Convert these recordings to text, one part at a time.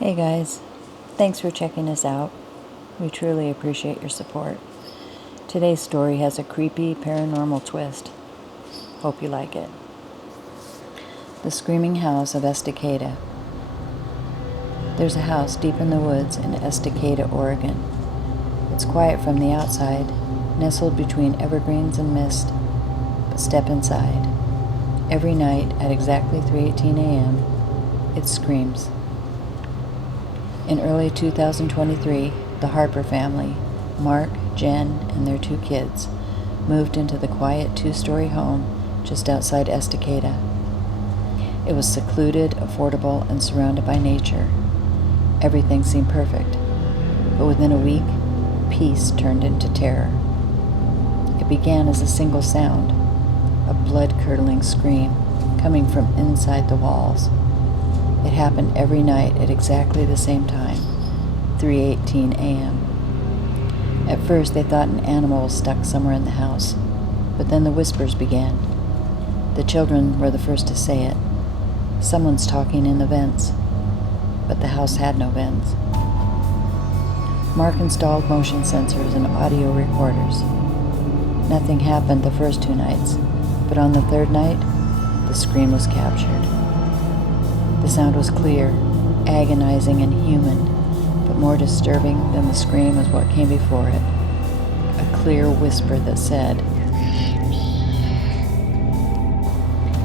Hey guys, thanks for checking us out. We truly appreciate your support. Today's story has a creepy paranormal twist. Hope you like it. The Screaming House of Estacada. There's a house deep in the woods in Estacada, Oregon. It's quiet from the outside, nestled between evergreens and mist, but step inside. Every night at exactly 3:18 a.m., it screams. In early 2023, the Harper family, Mark, Jen, and their 2 kids, moved into the quiet 2-story home just outside Estacada. It was secluded, affordable, and surrounded by nature. Everything seemed perfect, but within a week, peace turned into terror. It began as a single sound, a blood-curdling scream coming from inside the walls. It happened every night at exactly the same time, 3:18 a.m. At first they thought an animal was stuck somewhere in the house, but then the whispers began. The children were the first to say it. Someone's talking in the vents, but the house had no vents. Mark installed motion sensors and audio recorders. Nothing happened the first 2 nights, but on the 3rd night, the scream was captured. The sound was clear, agonizing, and human, but more disturbing than the scream was what came before it. A clear whisper that said,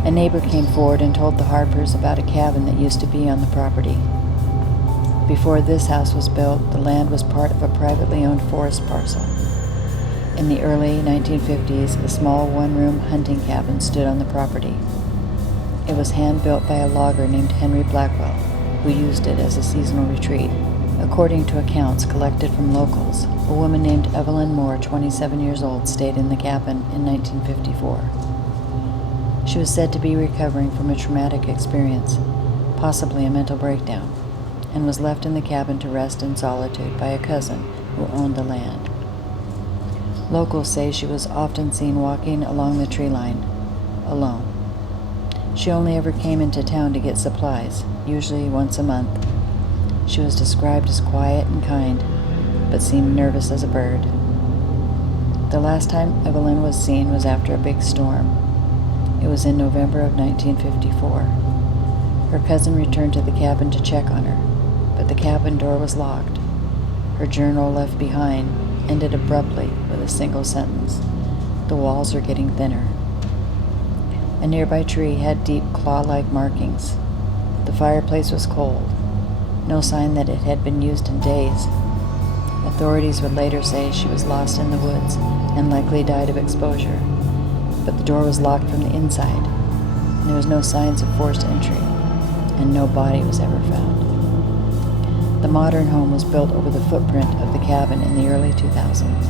a neighbor came forward and told the Harpers about a cabin that used to be on the property. Before this house was built, the land was part of a privately owned forest parcel. In the early 1950s, a small 1-room hunting cabin stood on the property. It was hand-built by a logger named Henry Blackwell, who used it as a seasonal retreat. According to accounts collected from locals, a woman named Evelyn Moore, 27 years old, stayed in the cabin in 1954. She was said to be recovering from a traumatic experience, possibly a mental breakdown, and was left in the cabin to rest in solitude by a cousin who owned the land. Locals say she was often seen walking along the tree line, alone. She only ever came into town to get supplies, usually once a month. She was described as quiet and kind, but seemed nervous as a bird. The last time Evelyn was seen was after a big storm. It was in November of 1954. Her cousin returned to the cabin to check on her, but the cabin door was locked. Her journal left behind ended abruptly with a single sentence: "The walls are getting thinner." A nearby tree had deep claw-like markings. The fireplace was cold, no sign that it had been used in days. Authorities would later say she was lost in the woods and likely died of exposure, but the door was locked from the inside, and there was no signs of forced entry, and no body was ever found. The modern home was built over the footprint of the cabin in the early 2000s.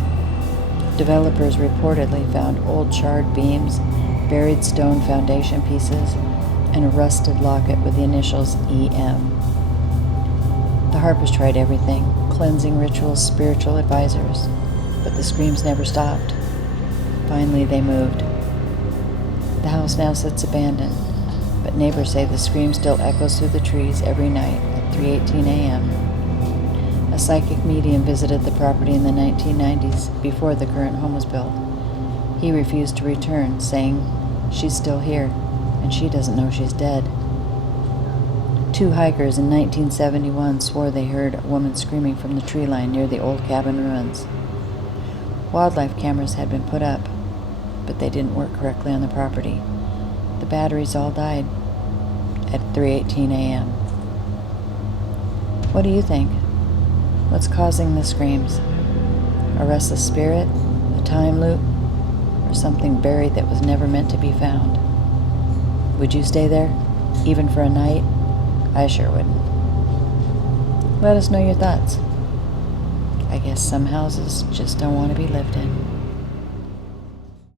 Developers reportedly found old charred beams, buried stone foundation pieces, and a rusted locket with the initials EM. The Harpers tried everything: cleansing rituals, spiritual advisors, but the screams never stopped. Finally, they moved. The house now sits abandoned, but neighbors say the scream still echoes through the trees every night at 3:18 a.m. A psychic medium visited the property in the 1990s before the current home was built. He refused to return, saying she's still here, and she doesn't know she's dead. 2 hikers in 1971 swore they heard a woman screaming from the tree line near the old cabin ruins. Wildlife cameras had been put up, but they didn't work correctly on the property. The batteries all died at 3:18 a.m. What do you think? What's causing the screams? A restless spirit? A time loop? Or something buried that was never meant to be found? Would you stay there, even for a night? I sure wouldn't. Let us know your thoughts. I guess some houses just don't want to be lived in.